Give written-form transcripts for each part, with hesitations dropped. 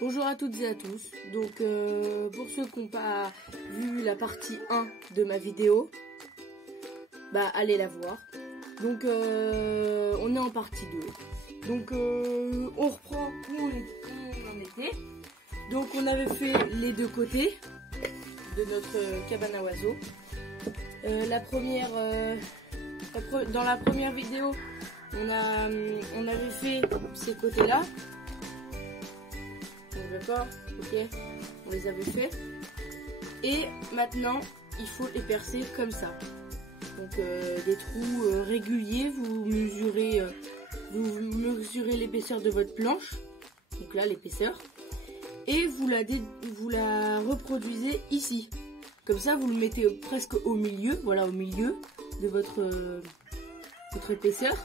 Bonjour à toutes et à tous. Donc pour ceux qui n'ont pas vu la partie 1 de ma vidéo, bah allez la voir. Donc on est en partie 2. Donc on reprend où on en était. Donc on avait fait les deux côtés de notre cabane à oiseaux. Dans la première vidéo, on avait fait ces côtés-là. D'accord, ok, on les avait fait. Et maintenant, il faut les percer comme ça. Donc des trous réguliers, vous mesurez l'épaisseur de votre planche. Donc là, l'épaisseur. Et vous la reproduisez ici. Comme ça, vous le mettez presque au milieu, voilà, au milieu de votre épaisseur.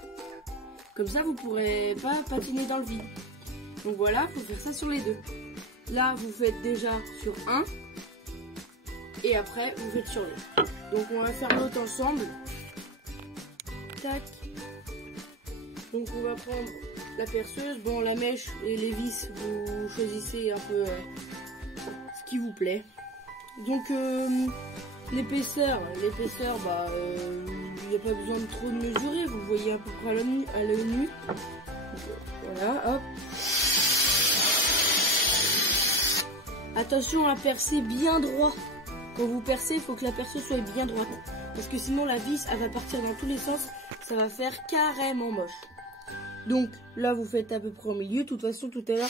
Comme ça, vous ne pourrez pas patiner dans le vide. Donc voilà, il faut faire ça sur les deux. Là, vous faites déjà sur un. Et après, vous faites sur l'autre. Donc on va faire l'autre ensemble. Tac. Donc on va prendre la perceuse. Bon, la mèche et les vis, vous choisissez un peu ce qui vous plaît. Donc l'épaisseur, bah, il n'y a pas besoin de trop de mesurer. Vous voyez à peu près à l'œil nu. Voilà, hop. Attention à percer bien droit. Quand vous percez, il faut que la perceuse soit bien droite. Parce que sinon la vis, elle va partir dans tous les sens. Ça va faire carrément moche. Donc là, vous faites à peu près au milieu. De toute façon, tout à l'heure...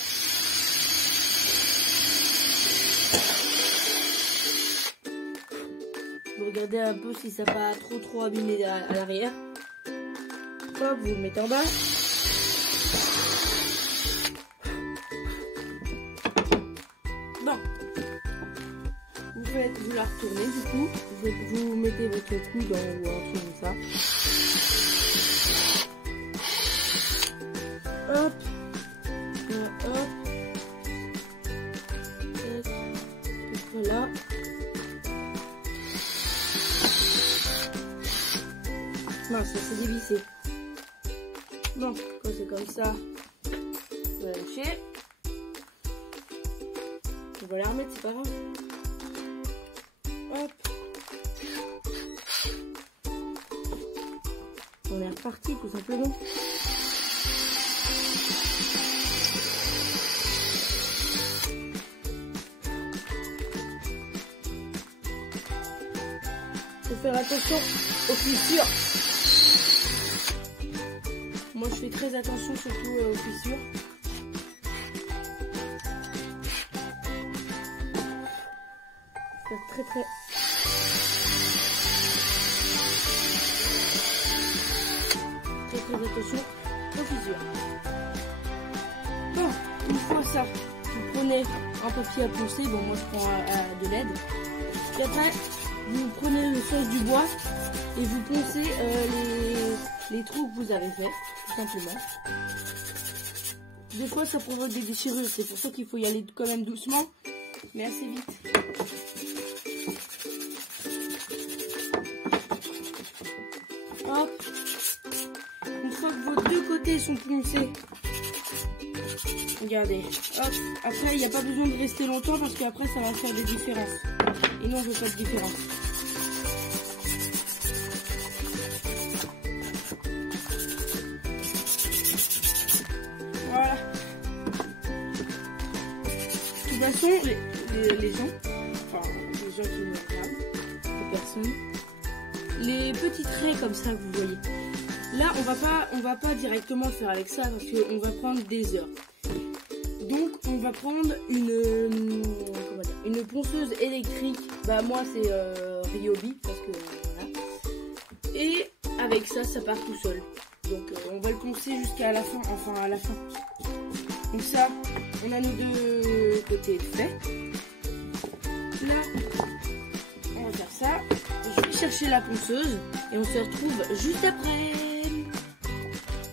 Vous regardez un peu si ça n'a pas trop abîmé à l'arrière. Hop, vous le mettez en bas. Bon. Vous la retournez du coup. Vous mettez votre coude en haut, un truc comme ça. Hop. Hop. Voilà. Non, ça s'est dévissé. Bon, quand c'est comme ça, vous la lâchez. On va la remettre, c'est pas grave. Hop. On est reparti tout simplement. Faut faire attention aux fissures. Moi je fais très attention surtout aux fissures. Faire très attention aux fissures. Bon, une fois ça, vous prenez un papier à poncer. Bon, moi je prends de l'aide. Puis après, vous prenez le sens du bois et vous poncez les trous que vous avez fait, tout simplement. Des fois ça provoque des déchirures, c'est pour ça qu'il faut y aller quand même doucement, mais assez vite. Hop. Une fois que vos deux côtés sont poncés, regardez, hop. Après il n'y a pas besoin de rester longtemps parce qu'après ça va faire des différences. Et non, je veux pas de différence. Voilà. De toute façon, les gens qui me regardent, les personnes, les petits traits comme ça que vous voyez. Là, on va pas directement faire avec ça parce qu'on va prendre des heures. Donc, on va prendre une ponceuse électrique. Bah moi c'est Ryobi parce que voilà. Et avec ça, ça part tout seul. Donc on va le poncer jusqu'à la fin, enfin à la fin. Donc ça, on a nos deux côtés faits. Là, on va faire ça. Je vais chercher la ponceuse et on se retrouve juste après.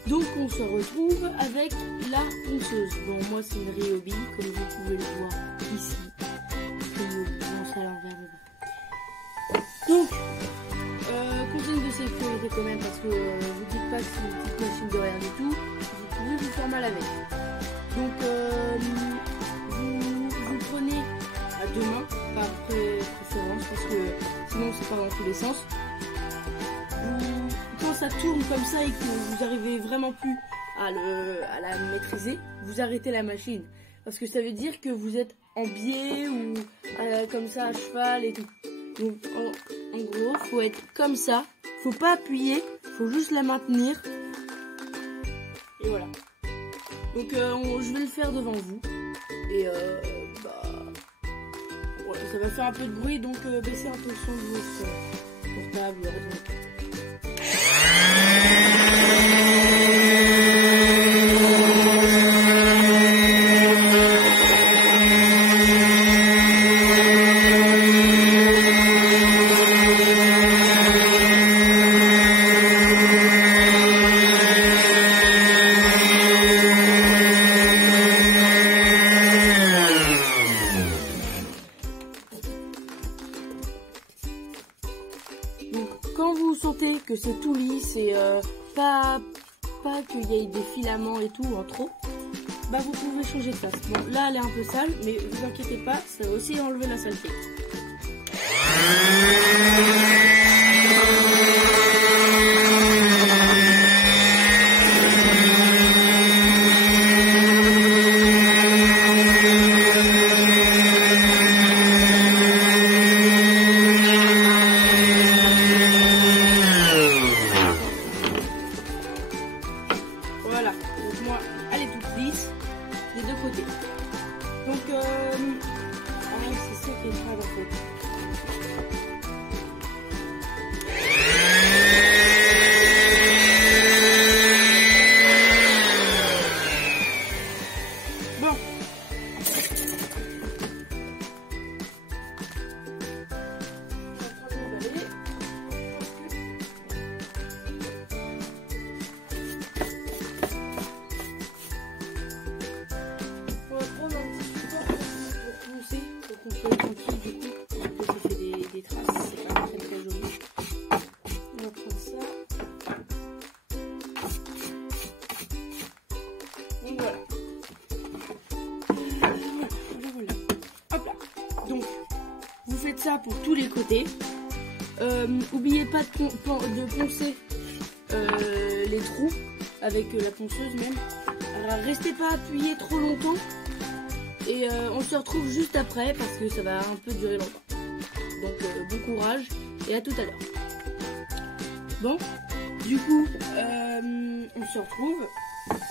Donc on se retrouve avec la ponceuse. Bon, moi c'est une Ryobi, comme vous pouvez le voir ici. Donc, conseil de sécurité quand même, parce que vous dites pas que c'est une petite machine de rien du tout, vous pouvez vous faire mal avec. Donc, vous ma préférence parce que sinon c'est pas dans tous les sens. Quand ça tourne comme ça et que vous arrivez vraiment plus à la maîtriser, vous arrêtez la machine. Parce que ça veut dire que vous êtes en biais ou comme ça à cheval et tout. Donc en gros, faut être comme ça. Faut pas appuyer, faut juste la maintenir. Et voilà. Donc je vais le faire devant vous. Et voilà, ça va faire un peu de bruit, donc baissez un peu le son de votre portable ou ordinateur. Donc, quand vous sentez que c'est tout lisse et pas qu'il y ait des filaments et tout en trop, bah vous pouvez changer de place. Bon, là elle est un peu sale, mais vous inquiétez pas, ça va aussi enlever la saleté. Voilà, donc moi, elle est toute lisse des deux côtés. Donc, c'est ça qui est grave en fait. Bon. On fait tranquille du coup, parce que ça fait des traces, c'est pas très très joli. On va prendre ça. Donc voilà. Voilà. Hop là. Donc, vous faites ça pour tous les côtés. N'oubliez pas de poncer les trous avec la ponceuse même. Alors, restez pas appuyé trop longtemps. Et on se retrouve juste après parce que ça va un peu durer longtemps. Donc bon courage et à tout à l'heure. Bon, du coup, on se retrouve.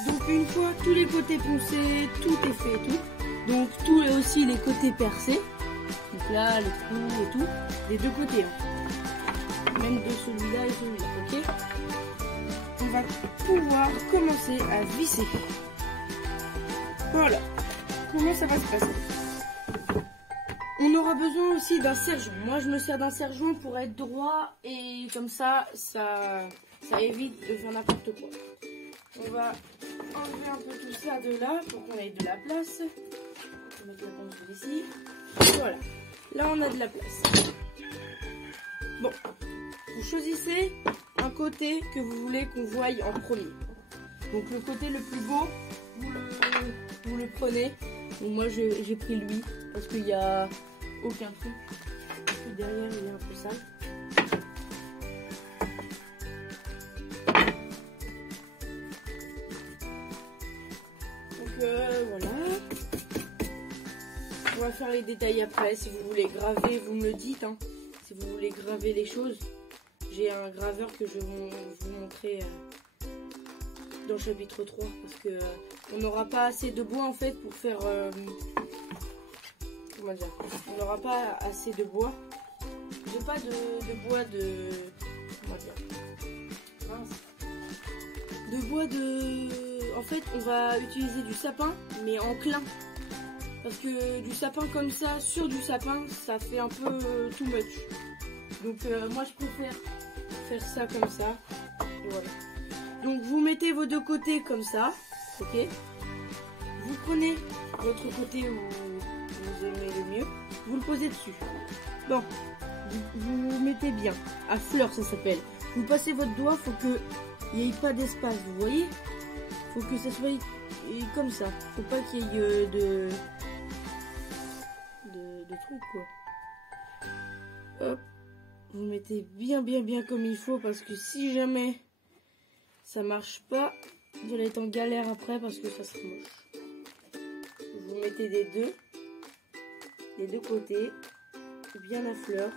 Donc une fois tous les côtés poncés, tout est fait et tout. Donc tout et aussi les côtés percés. Donc là, les trous et tout, des deux côtés. Hein. Même de celui-là et celui-là, ok? On va pouvoir commencer à visser. Voilà. Comment ça va se passer? On aura besoin aussi d'un serre-joint. Moi, je me sers d'un serre-joint pour être droit et comme ça évite de faire n'importe quoi. On va enlever un peu tout ça de là pour qu'on ait de la place. On va mettre la ponceuse ici. Voilà. Là, on a de la place. Bon. Vous choisissez un côté que vous voulez qu'on voie en premier. Donc, le côté le plus beau, vous le prenez. Donc moi j'ai pris lui parce qu'il n'y a aucun truc. Et derrière il est un peu sale. Donc voilà. On va faire les détails après. Si vous voulez graver, vous me le dites. Hein. Si vous voulez graver les choses, j'ai un graveur que je vais vous montrer dans le chapitre 3 parce que on n'aura pas assez de bois en fait pour faire comment dire, on n'aura pas assez de bois. J'ai pas de bois de comment dire, mince. De bois de en fait on va utiliser du sapin mais en clin parce que du sapin comme ça sur du sapin ça fait un peu too much. Donc moi je préfère faire ça comme ça et voilà. Donc vous mettez vos deux côtés comme ça, ok. Vous prenez votre côté où vous aimez le mieux, vous le posez dessus. Bon, vous mettez bien, à fleur ça s'appelle. Vous passez votre doigt, faut qu'il n'y ait pas d'espace, vous voyez. Faut que ça soit comme ça, faut pas qu'il y ait de trucs quoi. Hop, vous mettez bien comme il faut, parce que si jamais ça marche pas, vous allez être en galère après parce que ça sera moche. Vous mettez des deux côtés, bien à fleur.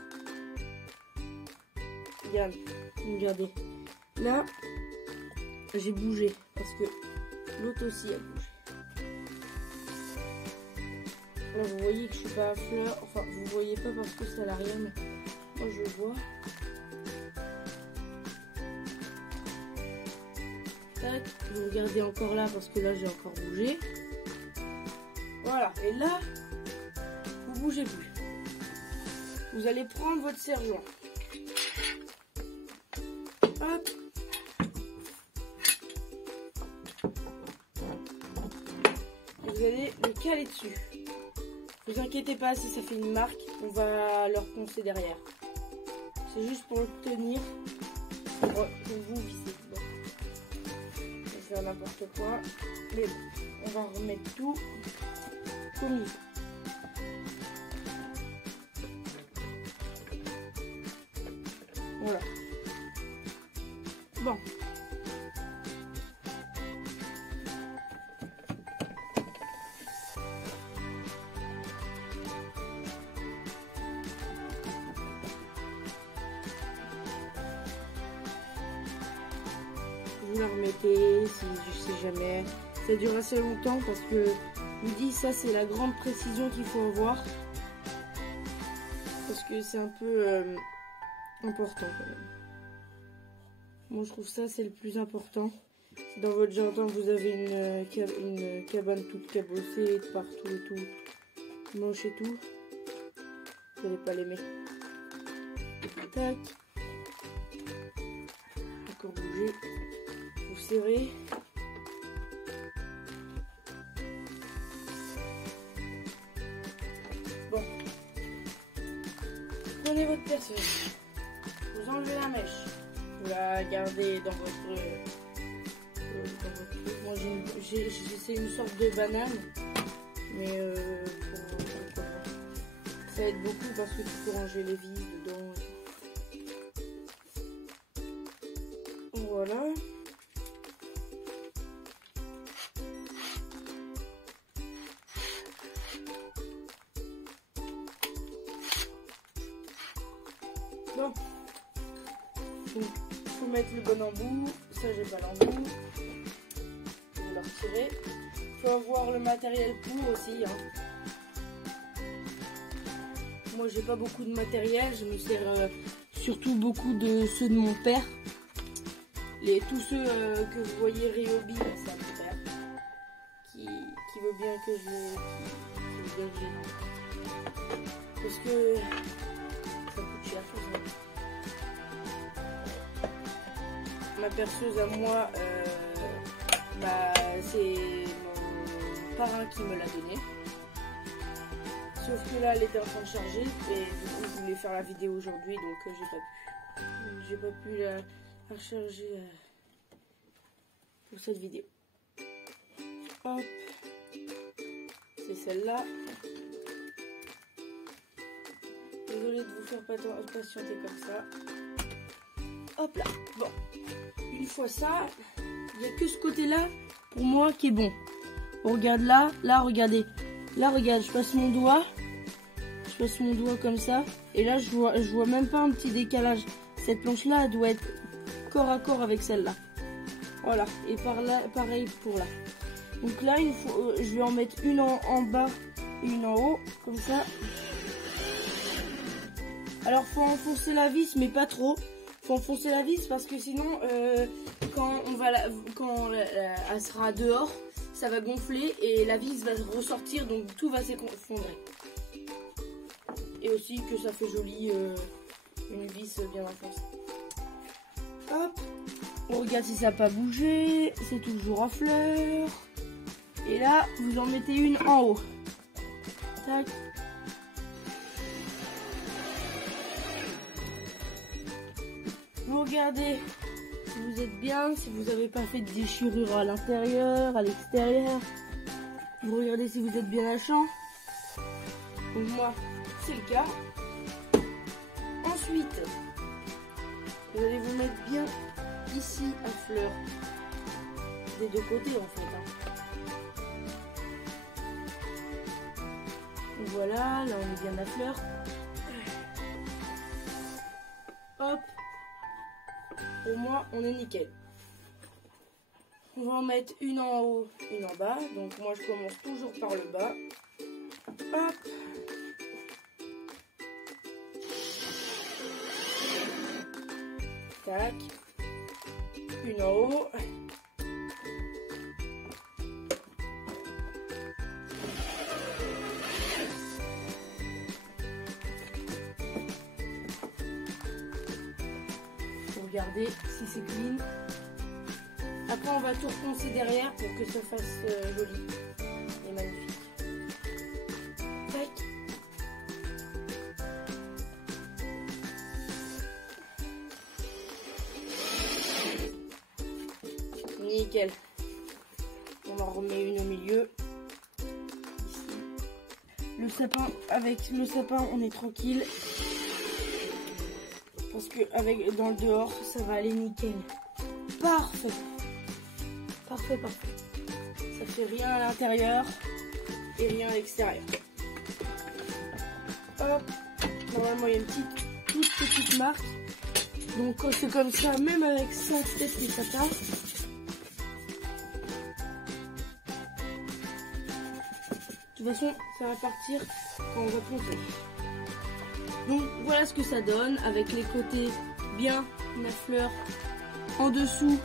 Regardez. Là, j'ai bougé parce que l'autre aussi a bougé. Là, vous voyez que je suis pas à fleur. Enfin, vous voyez pas parce que ça n'a rien, mais moi je vois. Tac, vous regardez encore là parce que là j'ai encore bougé. Voilà, et là, vous bougez plus. Vous allez prendre votre serre-joint. Hop. Vous allez le caler dessus. Vous inquiétez pas si ça fait une marque, on va le reponcer derrière. C'est juste pour le tenir, pour vous visser. Bon. Je vais faire n'importe quoi, mais bon, on va remettre tout comme il faut. Voilà. Bon. Vous la remettez, si je sais jamais. Ça dure assez longtemps parce que je vous dis, ça c'est la grande précision qu'il faut avoir. Parce que c'est un peu important quand même. Moi je trouve ça c'est le plus important. Si dans votre jardin vous avez une cabane toute cabossée de partout et tout, moche et tout, vous n'allez pas l'aimer. Tac. Encore bouger. Vous serrez. Bon. Prenez votre perceuse. Vous enlevez la mèche. Vous la gardez dans votre truc. Moi j'ai une sorte de banane. Mais ça aide beaucoup parce que tu peux ranger les vis dedans. Voilà. Bon, donc il faut mettre le bon embout. Ça j'ai pas l'embout. Je vais le retirer. Il faut avoir le matériel pour aussi. Hein. Moi j'ai pas beaucoup de matériel. Je me sers surtout beaucoup de ceux de mon père. Tous ceux que vous voyez Ryobi, c'est à mon père qui veut bien que je parce que ça coûte cher. Ma perceuse à moi, c'est mon parrain qui me l'a donnée. Sauf que là, elle était en train de charger et du coup, je voulais faire la vidéo aujourd'hui, donc j'ai pas pu la recharger pour cette vidéo. Hop, c'est celle-là. Désolée de vous faire patienter comme ça. Hop là. Bon, une fois ça, il n'y a que ce côté-là pour moi qui est bon. On regarde là, regardez. Là, regarde, je passe mon doigt comme ça, et là, je vois même pas un petit décalage. Cette planche-là, elle doit être corps à corps avec celle-là. Voilà, et par là, pareil pour là. Donc là, je vais en mettre une en bas et une en haut, comme ça. Alors, faut enfoncer la vis, mais pas trop. Faut enfoncer la vis parce que sinon, quand elle sera dehors, ça va gonfler et la vis va ressortir, donc tout va s'effondrer. Et aussi que ça fait joli une vis bien enfoncée. Hop, on regarde si ça n'a pas bougé, c'est toujours en fleurs. Et là, vous en mettez une en haut. Tac. Vous regardez si vous êtes bien, si vous n'avez pas fait de déchirure à l'intérieur, à l'extérieur. Vous regardez si vous êtes bien à champ. Donc moi, c'est le cas. Ensuite, vous allez vous mettre bien ici à fleur. Des deux côtés en fait. Donc voilà, là on est bien à fleur. Hop. Au moins on est nickel. On va en mettre une en haut, une en bas. Donc moi je commence toujours par le bas. Hop. Tac. Une en haut. Pour regarder si c'est clean. Après on va tout reponcer derrière pour que ça fasse joli et magnifique. Tac. Nickel. On en remet une au milieu. Ici. Le sapin, avec le sapin on est tranquille. Parce que avec dans le dehors ça va aller nickel. Parfait. Parfait, parfait. Ça fait rien à l'intérieur et rien à l'extérieur. Hop. Normalement il y a une toute petite marque. Donc quand c'est comme ça, même avec ça, peut-être que ça passe. De toute façon, ça va partir quand on va poncer. Donc voilà ce que ça donne avec les côtés bien la fleur en dessous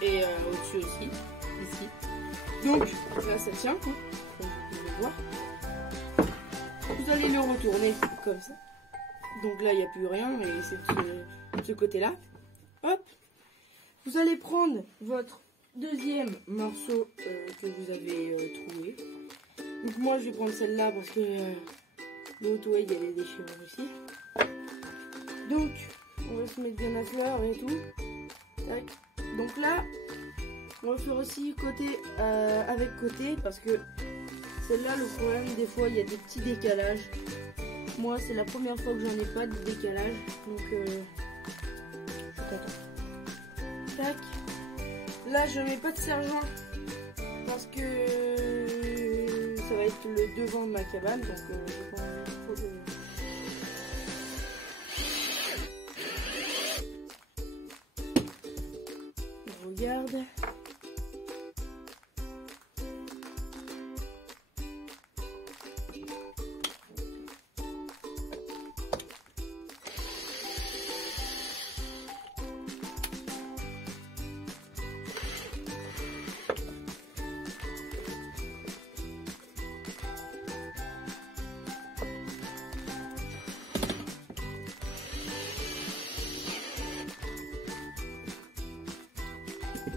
et au-dessus aussi, ici. Donc là ça tient, comme vous pouvez voir. Vous allez le retourner comme ça. Donc là il n'y a plus rien, mais c'est ce côté-là. Hop. Vous allez prendre votre deuxième morceau que vous avez trouvé. Donc moi je vais prendre celle-là parce que le Hot-Way il y a des déchirures ici. Donc on va se mettre bien la fleur et tout. Tac. Donc là on va faire aussi côté avec côté parce que celle-là le problème des fois il y a des petits décalages. Moi c'est la première fois que j'en ai pas de décalage, donc je suis content. Tac. Là je mets pas de serre-joint parce que ça va être le devant de ma cabane, donc je vais pas en mettre trop de... Je regarde.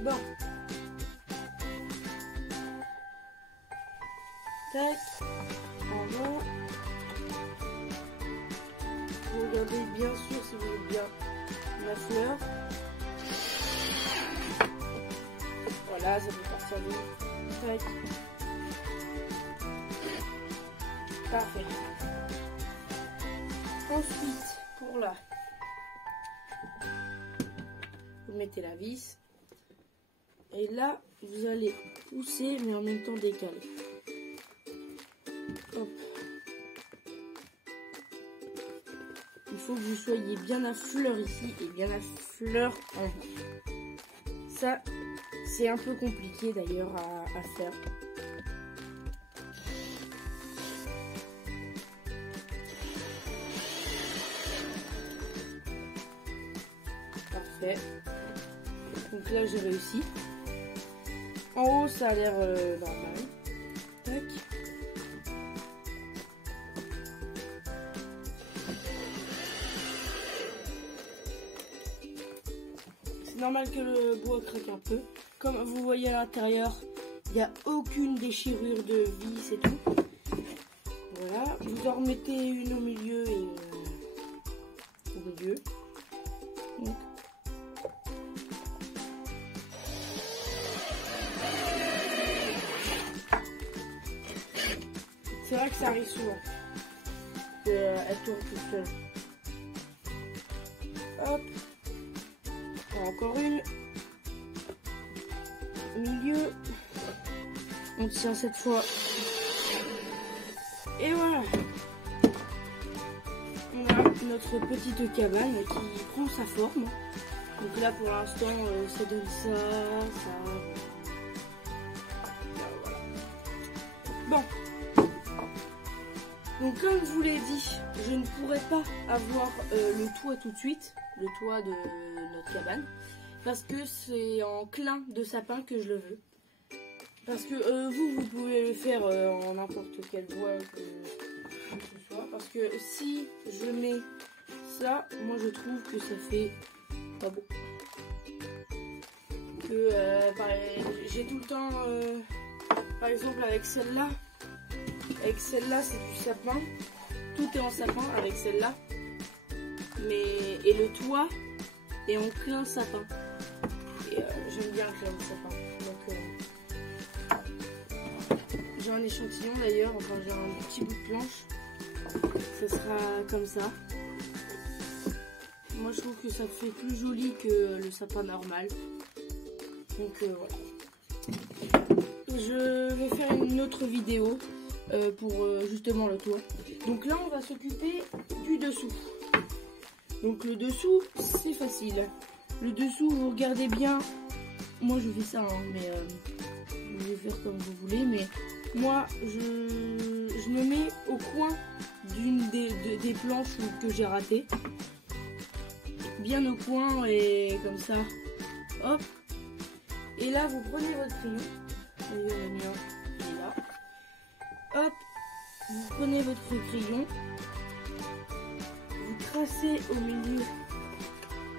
Bon. Tac. En bas. Vous regardez bien sûr si vous êtes bien la fleur. Voilà, ça peut partir de... Tac. Parfait. Ensuite, pour là, vous mettez la vis. Et là, vous allez pousser, mais en même temps décaler. Hop. Il faut que vous soyez bien à fleur ici et bien à fleur en bas. Ça, c'est un peu compliqué d'ailleurs à faire. Parfait. Donc là, j'ai réussi. En haut, ça a l'air normal. Tac. C'est normal que le bois craque un peu. Comme vous voyez à l'intérieur, il n'y a aucune déchirure de vis et tout. Voilà. Vous en remettez une au milieu et au milieu. Donc, c'est vrai que ça arrive souvent. qu'elle tourne toute seule. Hop. Encore une. Milieu. On tient cette fois. Et voilà. On a notre petite cabane qui prend sa forme. Donc là pour l'instant ça donne ça. Bon. Donc comme je vous l'ai dit, je ne pourrais pas avoir le toit tout de suite, le toit de notre cabane, parce que c'est en clin de sapin que je le veux. Parce que vous pouvez le faire en n'importe quel bois que ce soit. Parce que si je mets ça, moi je trouve que ça fait pas beau. Que j'ai tout le temps, par exemple avec celle-là. Avec celle-là, c'est du sapin. Tout est en sapin avec celle-là. Et le toit est en clin sapin. Et j'aime bien le clin de sapin. Donc, j'ai un échantillon d'ailleurs. Enfin, j'ai un petit bout de planche. Ce sera comme ça. Moi, je trouve que ça fait plus joli que le sapin normal. Donc, voilà. Je vais faire une autre vidéo. Pour justement le toit. Donc là on va s'occuper du dessous. Donc le dessous c'est facile. Le dessous vous regardez bien. Moi je fais ça hein, mais vous pouvez faire comme vous voulez. Mais moi je me mets au coin d'une des planches que j'ai ratées. Bien au coin et comme ça. Hop. Et là vous prenez votre crayon. Le mien il est là. Hop, vous prenez votre crayon, vous tracez au milieu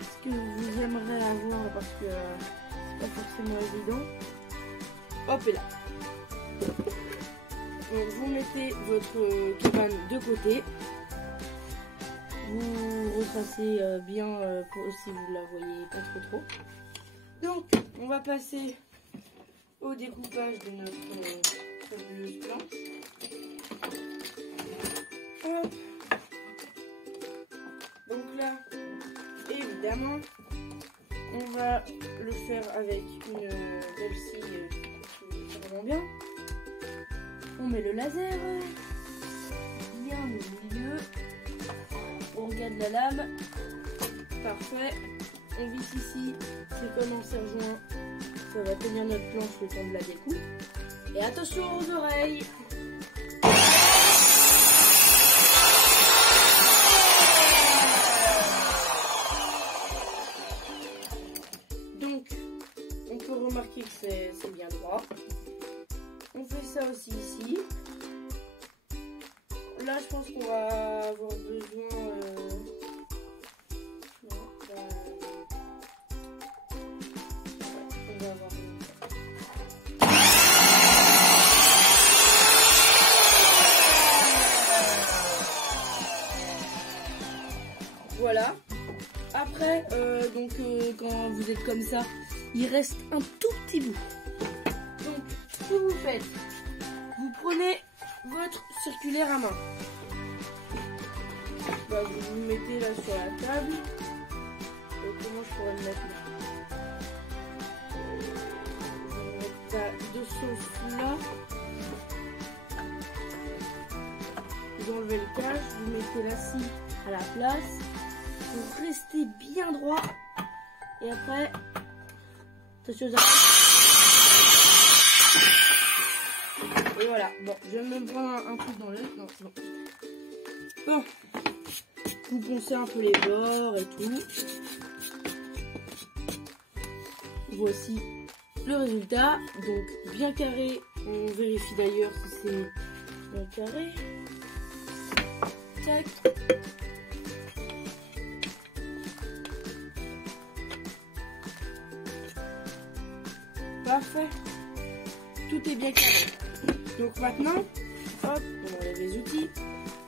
ce que vous aimeriez avoir parce que c'est pas forcément évident. Hop et là. Donc vous mettez votre cabane de côté. Vous retracez bien si vous la voyez pas trop. Donc on va passer au découpage de notre fabuleuse planche. Hop. Donc là, évidemment, on va le faire avec une belle scie qui est vraiment bien. On met le laser bien au milieu. On regarde la lame. Parfait. On visse ici. C'est comme en serre-joint. Ça va tenir notre planche le temps de la découpe. Et attention aux oreilles. Donc, on peut remarquer que c'est bien droit. On fait ça aussi ici. Là, je pense qu'on va avoir besoin... on va avoir besoin. Voilà. Après, quand vous êtes comme ça, il reste un tout petit bout. Donc, ce que vous faites, vous prenez votre circulaire à main. Bah, vous le mettez là sur la table. Comment je pourrais le mettre là? Je vais mettre ça de sauce là. Vous enlevez le cache, vous mettez la scie à la place. Vous restez bien droit. Et après, attention aux oreilles. Et voilà. Bon, je vais me prendre un truc dans l'œil. Non, c'est bon. Bon. Vous poncez un peu les bords et tout. Voici le résultat. Donc, bien carré. On vérifie d'ailleurs si c'est bien carré. Tac. Parfait. Tout est bien carré. Donc maintenant, hop, on enlève les outils.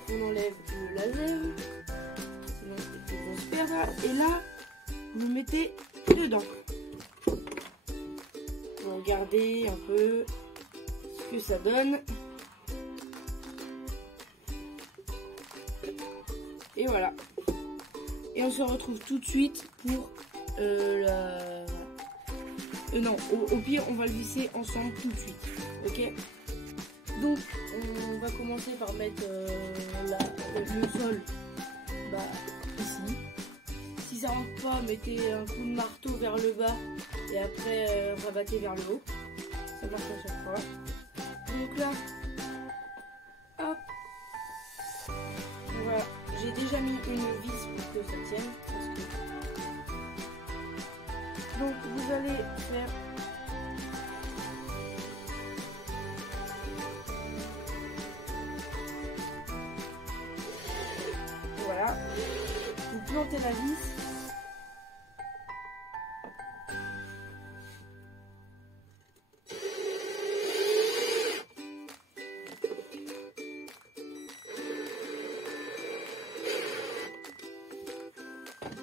On enlève le laser. Sinon, ils vont se perdre. Et là, vous mettez dedans. Vous regardez un peu ce que ça donne. voilà. Et on se retrouve tout de suite pour non, au pire, on va le visser ensemble tout de suite. Ok? Donc, on va commencer par mettre le sol ici. Si ça rentre pas, mettez un coup de marteau vers le bas et après rabattez vers le haut. Ça marche à chaque fois. Donc là, hop. Voilà, j'ai déjà mis une vis pour que ça tienne. Donc vous allez faire voilà, vous plantez la vis.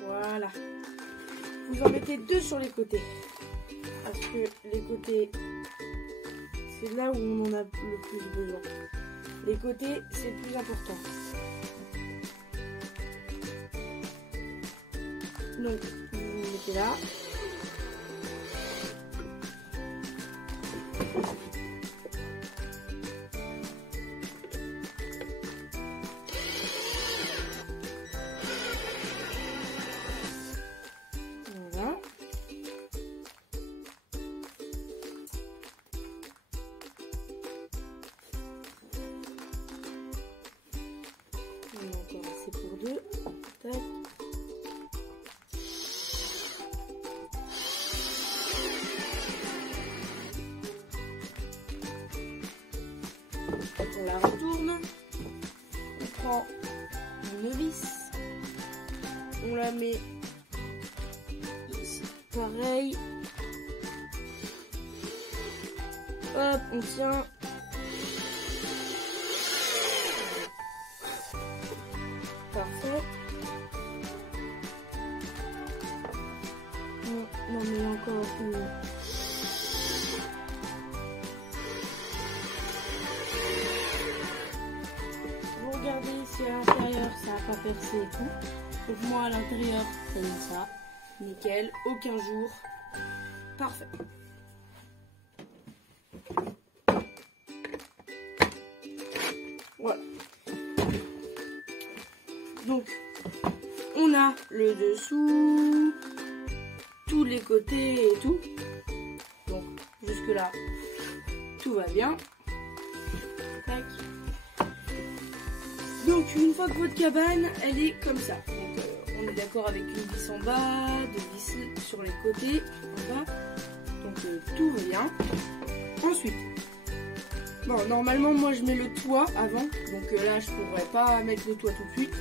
Voilà. Vous en mettez 2 sur les côtés. Parce que les côtés, c'est là où on en a le plus besoin. Les côtés, c'est le plus important. Donc, vous mettez là. C'est pour 2. Tac. On la retourne. On prend une vis. On la met ici. Pareil. Hop, on tient. Parfait. Non mais encore une. Vous regardez si à l'intérieur ça n'a pas percé et tout. Donc moi à l'intérieur c'est ça. Nickel, aucun jour. Parfait. Voilà. Donc, on a le dessous, tous les côtés et tout. Donc, jusque là, tout va bien. Tac. Donc, une fois que votre cabane, elle est comme ça. Donc, on est d'accord avec une vis en bas, 2 vis sur les côtés, en bas. Donc, tout va bien. Ensuite, bon, normalement, moi, je mets le toit avant. Donc là, je pourrais pas mettre le toit tout de suite.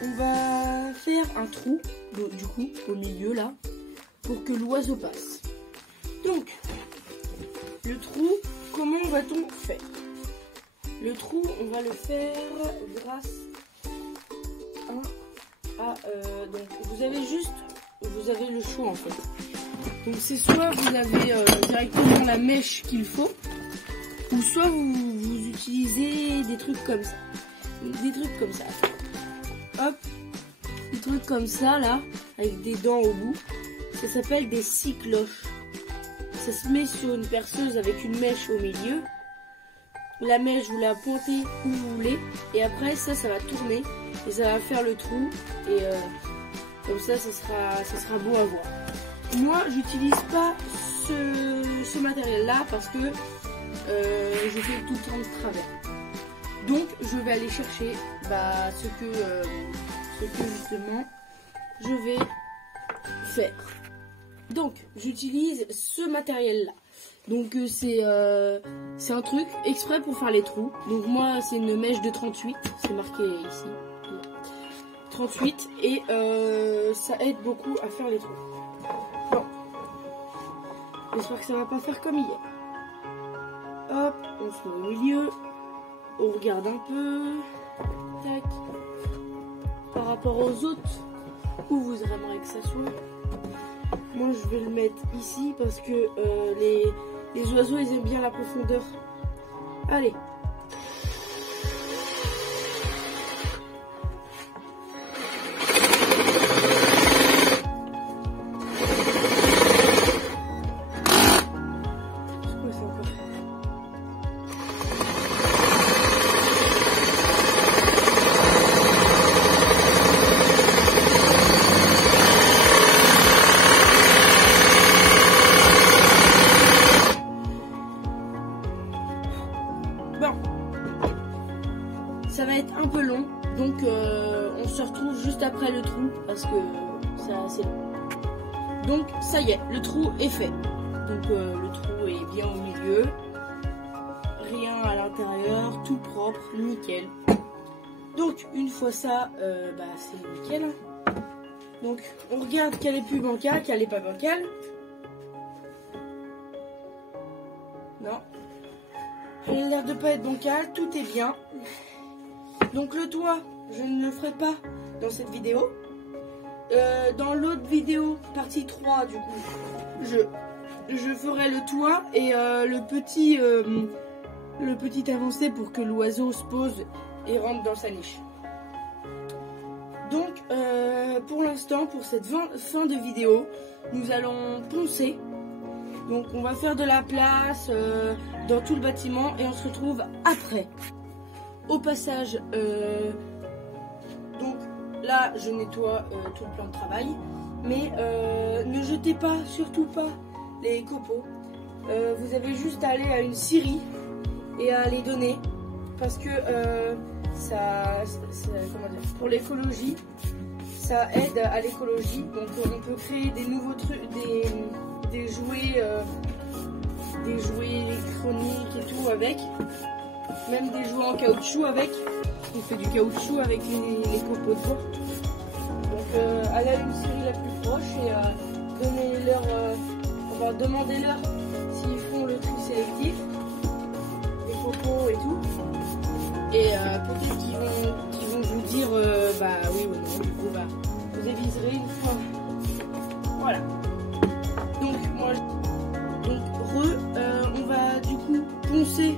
On va faire un trou, du coup, au milieu là, pour que l'oiseau passe. Donc, le trou, comment va-t-on faire? Le trou, on va le faire grâce à... donc, vous avez le choix en fait. Donc, c'est soit vous avez directement la mèche qu'il faut, ou soit vous utilisez des trucs comme ça. Des trucs comme ça. Hop, des trucs comme ça là, avec des dents au bout. Ça s'appelle des scie cloches. Ça se met sur une perceuse avec une mèche au milieu. La mèche, vous la pointez où vous voulez. Et après, ça va tourner. Et ça va faire le trou. Et comme ça sera beau à voir. Moi, j'utilise pas ce matériel là parce que je fais tout le temps de travers. Donc je vais aller chercher ce que justement je vais faire. Donc j'utilise ce matériel là. Donc c'est un truc exprès pour faire les trous. Donc moi c'est une mèche de 38, c'est marqué ici. 38 et ça aide beaucoup à faire les trous. Bon. J'espère que ça va pas faire comme hier. Hop, on se met au milieu. On regarde un peu. Tac. Par rapport aux autres, où vous aimeriez que ça soit. Moi je vais le mettre ici parce que les oiseaux ils aiment bien la profondeur. Allez. être un peu long, donc on se retrouve juste après le trou parce que c'est assez long. Donc ça y est, le trou est fait. Donc le trou est bien au milieu, rien à l'intérieur, tout propre, nickel. Donc une fois ça, c'est nickel. Donc on regarde qu'elle est plus bancale, qu'elle est pas bancale. Non. Elle a l'air de pas être bancale, tout est bien. Donc le toit, je ne le ferai pas dans cette vidéo. Dans l'autre vidéo, partie 3 du coup, je ferai le toit et le petit avancé pour que l'oiseau se pose et rentre dans sa niche. Donc pour l'instant, pour cette fin de vidéo, nous allons poncer. Donc on va faire de la place dans tout le bâtiment et on se retrouve après. Au passage, donc là je nettoie tout le plan de travail, mais ne jetez pas, surtout pas les copeaux. Vous avez juste à aller à une scierie et à les donner parce que comment dire, pour l'écologie, ça aide à l'écologie. Donc on peut créer des nouveaux trucs, des jouets électroniques et tout avec, même des jouets en caoutchouc avec. On fait du caoutchouc avec les copeaux de bois. Donc allez à une scierie la plus proche et donnez-leur, on va demander-leur s'ils font le tri sélectif, les copeaux et tout. Et peut-être qu'ils vont vous dire oui ou non, du coup vous aviserez une fois. Voilà. Donc moi on va du coup poncer